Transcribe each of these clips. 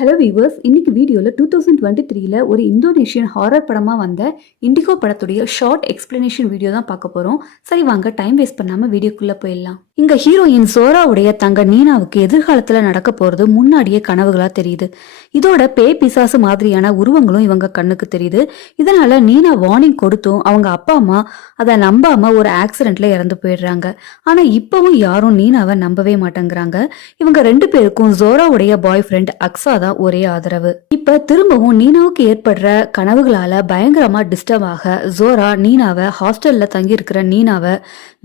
Hello viewers, இன்னைக்கு வீடியோவில் 2023ல் ஒரு இந்தோனேஷியன் ஹாரர் படமாக வந்த இண்டிகோ படத்துடைய ஷார்ட் எக்ஸ்பிளனேஷன் வீடியோ தான் பார்க்க போகிறோம். சரி வாங்க, டைம் வேஸ்ட் பண்ணாமல் வீடியோக்குள்ளே போயிடலாம். இங்கே ஹீரோயின் ஜோராவுடைய தங்க நீனாவுக்கு எதிர்காலத்தில் நடக்க போகிறது முன்னாடியே கனவுகளாக தெரியுது. இதோட பேய் பிசாசு மாதிரியான உருவங்களும் இவங்க கண்ணுக்கு தெரியுது. இதனால நீனா வார்னிங் கொடுத்தும் அவங்க அப்பா அம்மா அதை நம்பாம ஒரு ஆக்சிடென்ட்ல இறந்து போயிடுறாங்க. ஆனா இப்பவும் யாரும் நீனாவை நம்பவே மாட்டேங்கிறாங்க. இவங்க ரெண்டு பேருக்கும் ஜோராவுடைய பாய் ஃப்ரெண்ட் அக்ஸா தான் ஒரே ஆதரவு. இப்ப திரும்பவும் நீனாவுக்கு ஏற்படுற கனவுகளால பயங்கரமா டிஸ்டர்ப் ஆக ஜோரா நீனாவை ஹாஸ்டல்ல தங்கி இருக்கிற நீனாவை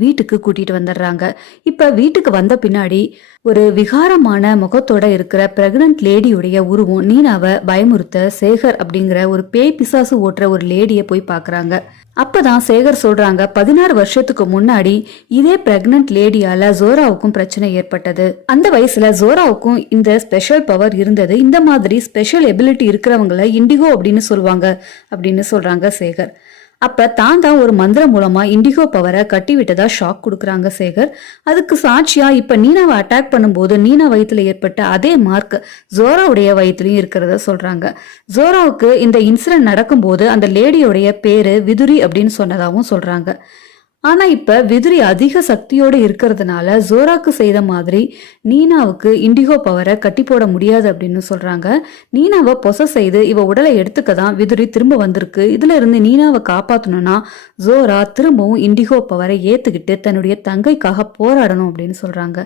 வீட்டுக்கு கூட்டிட்டு வந்துடுறாங்க. இப்ப வீட்டுக்கு வந்த பின்னாடி ஒரு விகாரமான முகத்தோட இருக்கிற பிரெக்னன்ட் லேடியுடைய உருவம் நீனாவை பயமுறுத்த சேகர் அப்படிங்கிற ஒரு பேய் பிசாசு ஓட்டுற ஒரு லேடிய போய் பாக்குறாங்க. அப்பதான் சேகர் சொல்றாங்க, 16 வருஷத்துக்கு முன்னாடி இதே பிரெக்னன்ட் லேடியால ஜோராவுக்கும் பிரச்சனை ஏற்பட்டது. அந்த வயசுல ஜோராவுக்கும் இந்த ஸ்பெஷல் பவர் இருந்தது. இந்த மாதிரி ஸ்பெஷல் எபிலிட்டி இருக்கிறவங்கள இண்டிகோ அப்படின்னு சொல்றாங்க சேகர். அப்ப தான் ஒரு மந்திரம் மூலமா இண்டிகோ பவரை கட்டி விட்டதா ஷாக் கொடுக்குறாங்க சேகர். அதுக்கு சாட்சியா இப்ப நீனாவை அட்டாக் பண்ணும்போது நீனா வயிற்றுல ஏற்பட்ட அதே மார்க் ஜோராவுடைய வயிற்றுலயும் இருக்கிறத சொல்றாங்க. ஜோராவுக்கு இந்த இன்சிடென்ட் நடக்கும்போது அந்த லேடியோடைய பேரு விதுரி அப்படின்னு சொன்னதாகவும் சொல்றாங்க. ஆனா இப்ப விதுரி அதிக சக்தியோடு இருக்கிறதுனால ஜோராக்கு செய்த மாதிரி நீனாவுக்கு இண்டிகோ பவரை கட்டி போட முடியாது அப்படின்னு சொல்றாங்க. நீனாவை பொசஸ் செய்து இவ உடலை எடுத்துக்க தான் விதுரி திரும்ப வந்திருக்கு. இதுல இருந்து நீனாவை காப்பாத்தணும்னா ஜோரா திரும்பவும் இண்டிகோ பவரை ஏத்துக்கிட்டு தன்னுடைய தங்கைக்காக போராடணும் அப்படின்னு சொல்றாங்க.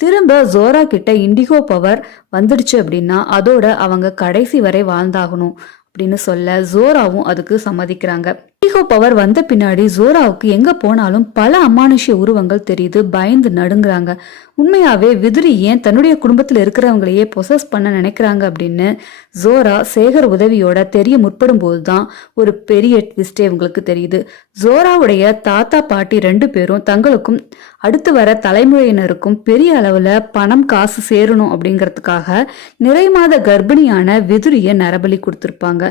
திரும்ப ஜோரா கிட்ட இண்டிகோ பவர் வந்துடுச்சு அப்படின்னா அதோட அவங்க கடைசி வரை வாழ்ந்தாகணும் அப்படின்னு சொல்ல ஜோராவும் அதுக்கு சம்மதிக்கிறாங்க. இண்டிகோ பவர் வந்த பின்னாடி ஜோராவுக்கு எங்க போனாலும் பல அமானுஷ்ய உருவங்கள் தெரியுது. பயந்து நடுங்குறாங்க. உண்மையாவே விதுரி ஏன் தன்னுடைய குடும்பத்தில் இருக்கிறவங்களையே பொசஸ் பண்ண நினைக்கிறாங்க அப்படின்னு ஜோரா சேகர் உதவியோட தெரிய முற்படும் போதுதான் ஒரு பெரிய ட்விஸ்டே இவங்களுக்கு தெரியுது. ஜோராவுடைய தாத்தா பாட்டி ரெண்டு பேரும் தங்களுக்கும் அடுத்து வர தலைமுறையினருக்கும் பெரிய அளவுல பணம் காசு சேரணும் அப்படிங்கறதுக்காக நிறை மாத கர்ப்பிணியான விதுரிய நரபலி கொடுத்திருப்பாங்க.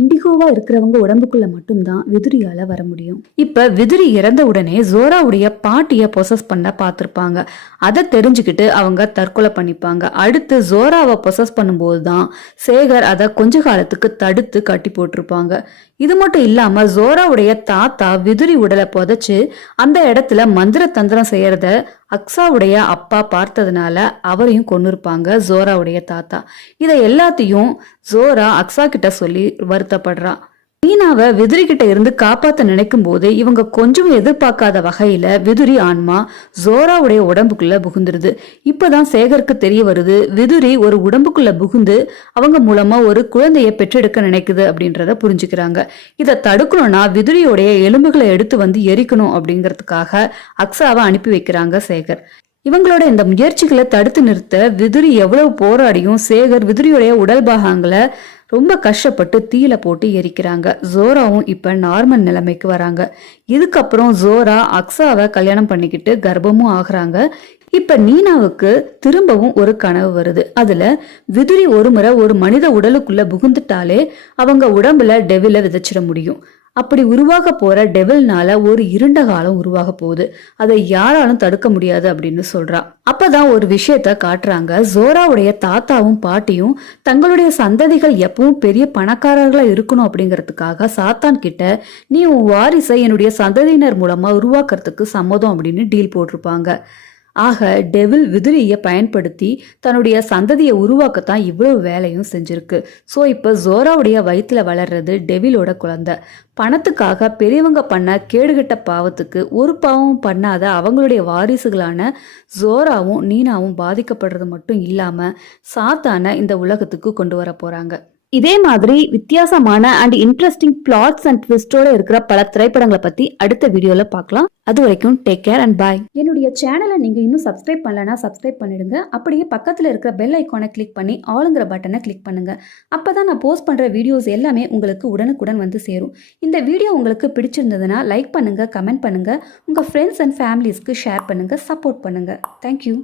இண்டிகோவா இருக்கிறவங்க உடம்புக்குள்ள மட்டும்தான் விதுரியால வர முடியும். இப்ப விதுரி இறந்த உடனே ஜோராவுடைய பாட்டிய பொசஸ் பண்ண பார்த்திருப்பாங்க. அதை தெரிஞ்சுக்கிட்டு அவங்க தற்கொலை பண்ணிப்பாங்க. அடுத்து ஜோராவை பொசஸ் பண்ணும்போதுதான் சேகர் அதை கொஞ்ச காலத்துக்கு தடுத்து கட்டி போட்டிருப்பாங்க. இது மட்டும் இல்லாம ஜோராவுடைய தாத்தா விதுரி உடலை புதைச்சு அந்த இடத்துல மந்திர தந்திரம் செய்யறத அக்ஸாவுடைய அப்பா பார்த்ததுனால அவரையும் கொன்னிருப்பாங்க ஜோராவுடைய தாத்தா. இதை எல்லாத்தையும் ஜோரா அக்ஸா கிட்ட சொல்லி வருத்தப்படுறா. நீனாவை விதுரி கிட்ட இருந்து காப்பாத்த நினைக்கும் போது இவங்க கொஞ்சம் எதிர்பார்க்காத வகையில விதுரி ஆன்மா ஜோராவுடைய உடம்புக்குள்ள புகுந்துருது. இப்பதான் சேகருக்கு தெரிய வருது, விதுரி ஒரு உடம்புக்குள்ள புகுந்து அவங்க மூலமா ஒரு குழந்தைய பெற்றெடுக்க நினைக்குது அப்படின்றத புரிஞ்சுக்கிறாங்க. இதை தடுக்கணும்னா விதுரியோடைய எலும்புகளை எடுத்து வந்து எரிக்கணும் அப்படிங்கறதுக்காக அக்ஸாவை அனுப்பி வைக்கிறாங்க சேகர். இவங்களோட இந்த முயற்சிகளை தடுத்து நிறுத்த விதுரி எவ்வளவு போராடியும் சேகர் விதுரியோடைய உடல் பாகங்களை ரொம்ப கஷ்டப்பட்டு தீயில போட்டு எரிக்கிறாங்க. ஜோராவும் இப்ப நார்மல் நிலைமைக்கு வராங்க. இதுக்கப்புறம் ஜோரா அக்ஸாவை கல்யாணம் பண்ணிக்கிட்டு கர்ப்பமும் ஆகுறாங்க. இப்ப நீனாவுக்கு திரும்பவும் ஒரு கனவு வருது. அதுல விதுரி ஒரு முறை ஒரு மனித உடலுக்குள்ள புகுந்துட்டாலே அவங்க உடம்புல டெவில விதைச்சிட முடியும். அப்படி உருவாக போற டெவில்னால ஒரு இருண்ட காலம் உருவாக போகுது. அதை யாராலும் தடுக்க முடியாது அப்படின்னு சொல்றா. அப்பதான் ஒரு விஷயத்த காட்டுறாங்க. ஜோராவுடைய தாத்தாவும் பாட்டியும் தங்களுடைய சந்ததிகள் எப்பவும் பெரிய பணக்காரர்களா இருக்கணும் அப்படிங்கறதுக்காக சாத்தான் கிட்ட நீ உன் வாரிசை என்னுடைய சந்ததியினர் மூலமா உருவாக்குறதுக்கு சம்மதம் அப்படின்னு டீல் போட்டிருப்பாங்க. ஆக டெவில் விதுரிய பயன்படுத்தி தன்னுடைய சந்ததியை உருவாக்கத்தான் இவ்வளவு வேலையும் செஞ்சிருக்கு. ஸோ இப்போ ஜோராவுடைய வயிற்றுல வளர்றது டெவிலோட குழந்தை. பணத்துக்காக பெரியவங்க பண்ண கேடுகட்ட பாவத்துக்கு ஒரு பாவமும் பண்ணாத அவங்களுடைய வாரிசுகளான ஜோராவும் நீனாவும் பாதிக்கப்படுறது மட்டும் இல்லாம சாத்தான இந்த உலகத்துக்கு கொண்டு வர போறாங்க. இதே மாதிரி வித்தியாசமான அண்ட் இன்ட்ரெஸ்டிங் பிளாட்ஸ் அண்ட் ட்விஸ்டோட இருக்கிற பல திரைப்படங்களை பத்தி அடுத்த வீடியோல பார்க்கலாம். அது வரைக்கும் டேக் கேர் அண்ட் பாய். என்னுடைய சேனலை நீங்க இன்னும் சப்ஸ்கிரைப் பண்ணலனா சப்ஸ்கிரைப் பண்ணிடுங்க. அப்படியே பக்கத்துல இருக்கிற பெல் ஐக்கானை கிளிக் பண்ணி ஆளுங்கிற பட்டனை கிளிக் பண்ணுங்க. அப்பதான் நான் போஸ்ட் பண்ற வீடியோஸ் எல்லாமே உங்களுக்கு உடனுக்குடன் வந்து சேரும். இந்த வீடியோ உங்களுக்கு பிடிச்சிருந்ததுன்னா லைக் பண்ணுங்க, கமெண்ட் பண்ணுங்க, உங்க ஃப்ரெண்ட்ஸ் அண்ட் ஃபேமிலிஸ்க்கு ஷேர் பண்ணுங்க, சப்போர்ட் பண்ணுங்க. தேங்க்யூ.